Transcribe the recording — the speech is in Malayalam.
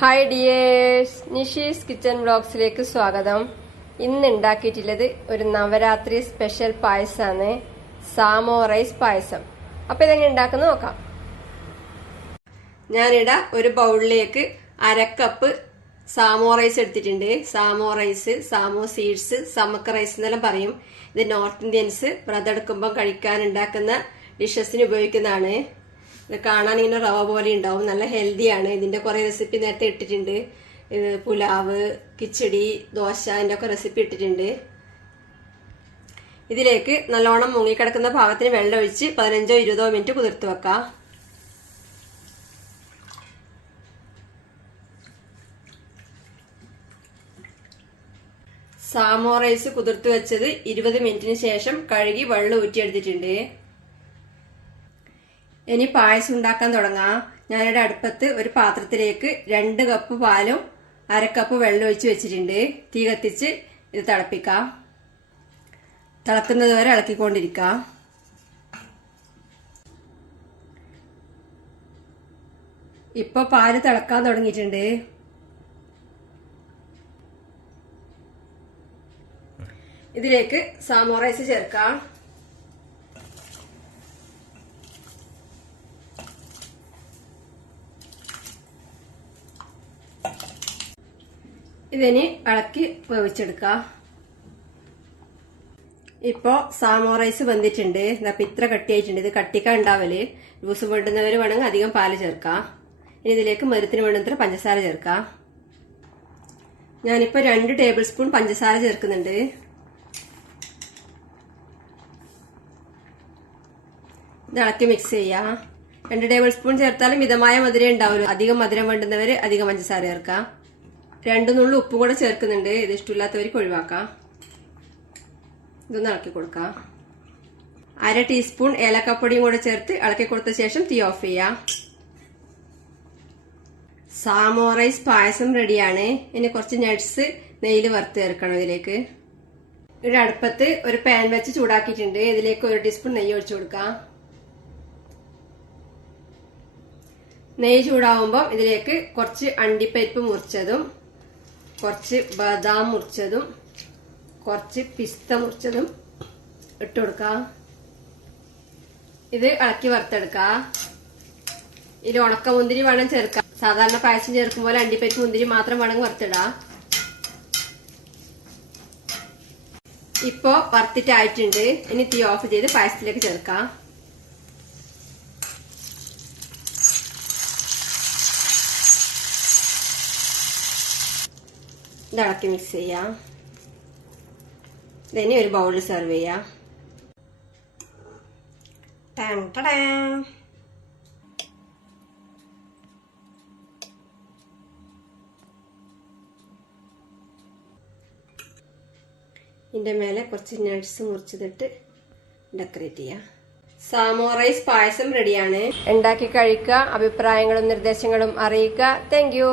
ഹായ് ഡിയേഴ്സ്, നിഷീസ് കിച്ചൻ വ്ലോഗ്സിലേക്ക് സ്വാഗതം. ഇന്ന് ഉണ്ടാക്കിയിട്ടുള്ളത് ഒരു നവരാത്രി സ്പെഷ്യൽ പായസമാണ്, സാമോ റൈസ് പായസം. അപ്പൊ ഇതെങ്ങനെ ഉണ്ടാക്കുന്ന നോക്കാം. ഞാനിവിടെ ഒരു ബൗളിലേക്ക് അരക്കപ്പ് സാമോ റൈസ് എടുത്തിട്ടുണ്ട്. സാമോ റൈസ്, സാമോ സീഡ്സ്, സമക്ക് റൈസ് എന്നെല്ലാം പറയും. ഇത് നോർത്ത് ഇന്ത്യൻസ് വ്രതം എടുക്കുമ്പോൾ കഴിക്കാൻ ഉണ്ടാക്കുന്ന ഡിഷസിന് ഉപയോഗിക്കുന്നതാണ്. ഇത് കാണാൻ ഇങ്ങനെ റവ പോലെ ഉണ്ടാവും, നല്ല ഹെൽത്തിയാണ്. ഇതിന്റെ കുറെ റെസിപ്പി നേരത്തെ ഇട്ടിട്ടുണ്ട്. പുലാവ്, കിച്ചടി, ദോശ, ഇതിന്റെ ഒക്കെ റെസിപ്പി ഇട്ടിട്ടുണ്ട്. ഇതിലേക്ക് നല്ലോണം മുങ്ങിക്കിടക്കുന്ന പാകത്തിന് വെള്ളം ഒഴിച്ച് 15-20 മിനിറ്റ് കുതിർത്ത് വെക്കാം. സാമോ റൈസ് കുതിർത്ത് വെച്ചത് 20 മിനിറ്റിന് ശേഷം കഴുകി വെള്ളം ഊറ്റിയെടുത്തിട്ടുണ്ട്. ഇനി പായസം ഉണ്ടാക്കാൻ തുടങ്ങാം. ഞാനിവിടെ അടുപ്പത്ത് ഒരു പാത്രത്തിലേക്ക് 2 കപ്പ് പാലും 1/2 കപ്പ് വെള്ളം ഒഴിച്ച് വെച്ചിട്ടുണ്ട്. തീ കത്തിച്ച് ഇത് തിളപ്പിക്കാം. തിളക്കുന്നത് വരെ ഇളക്കിക്കൊണ്ടിരിക്കാം. ഇപ്പൊ പാല് തിളക്കാൻ തുടങ്ങിയിട്ടുണ്ട്. ഇതിലേക്ക് സാമോ റൈസ് ചേർക്കാം. ഇതിന് ഇളക്കി വേവിച്ചെടുക്കാം. ഇപ്പോ സാമോ റൈസ് വെന്തിട്ടുണ്ട്. ഇത്ര കട്ടിയായിട്ടുണ്ട്. ഇത് കട്ടിക്ക ഉണ്ടാവല്. ലൂസ് വേണ്ടുന്നവര് വേണമെങ്കിൽ അധികം പാല് ചേർക്കാം. ഇനി ഇതിലേക്ക് മധുരത്തിന് വേണ്ടുന്ന പഞ്ചസാര ചേർക്കാം. ഞാനിപ്പോ 2 ടേബിൾ സ്പൂൺ പഞ്ചസാര ചേർക്കുന്നുണ്ട്. ഇത് ഇളക്കി മിക്സ് ചെയ്യാം. 2 ടേബിൾ സ്പൂൺ ചേർത്താലും മിതമായ മധുരം ഉണ്ടാവുമല്ലോ. അധികം മധുരം വേണ്ടുന്നവര് അധികം പഞ്ചസാര ചേർക്കാം. 2 നുള്ളു ഉപ്പ് കൂടെ ചേർക്കുന്നുണ്ട്. ഇത് ഇഷ്ടമില്ലാത്തവർക്ക് ഒഴിവാക്കാം. ഇതൊന്ന് ഇളക്കി കൊടുക്കാം. 1/2 ടീസ്പൂൺ ഏലക്കപ്പൊടിയും കൂടെ ചേർത്ത് ഇളക്കി കൊടുത്ത ശേഷം തീ ഓഫ് ചെയ്യാം. സാമോ റൈസ് പായസം റെഡിയാണ്. ഇനി കുറച്ച് നട്ട്സ് നെയ്യിൽ വറുത്ത് ചേർക്കണം ഇതിലേക്ക്. ഇവിടെ അടുപ്പത്ത് ഒരു പാൻ വെച്ച് ചൂടാക്കിയിട്ടുണ്ട്. ഇതിലേക്ക് 1 ടീസ്പൂൺ നെയ്യ് ഒഴിച്ചു കൊടുക്കാം. നെയ്യ് ചൂടാവുമ്പോൾ ഇതിലേക്ക് കുറച്ച് അണ്ടിപ്പരിപ്പ് മുറിച്ചതും, കുറച്ച് ബദാം മുറിച്ചതും, കുറച്ച് പിസ്ത മുറിച്ചതും ഇട്ട് കൊടുക്കാം. ഇത് ഇളക്കി വറുത്തെടുക്കാം. ഇതിൽ ഉണക്കമുന്തിരി വേണം ചേർക്കാം. സാധാരണ പായസം ചേർക്കും പോലെ അണ്ടിപ്പരിപ്പ് മുന്തിരി മാത്രം വേണമെങ്കിൽ വറുത്തിടാം. ഇപ്പോ വറുത്തിട്ടായിട്ടുണ്ട്. ഇനി തീ ഓഫ് ചെയ്ത് പായസത്തിലേക്ക് ചേർക്കാം. ഇത് ഇളക്കി മിക്സ് ചെയ്യാം. ഇതിനെ ഒരു ബൗളിൽ സെർവ് ചെയ്യാം. ഇതിന്റെ മേലെ കുറച്ച് നട്ട്സ് മുറിച്ചിട്ട് ഡെക്കറേറ്റ് ചെയ്യാം. സാമോ റൈസ് പായസം റെഡിയാണ്. ഉണ്ടാക്കി കഴിക്കുക. അഭിപ്രായങ്ങളും നിർദ്ദേശങ്ങളും അറിയിക്കുക. Thank you.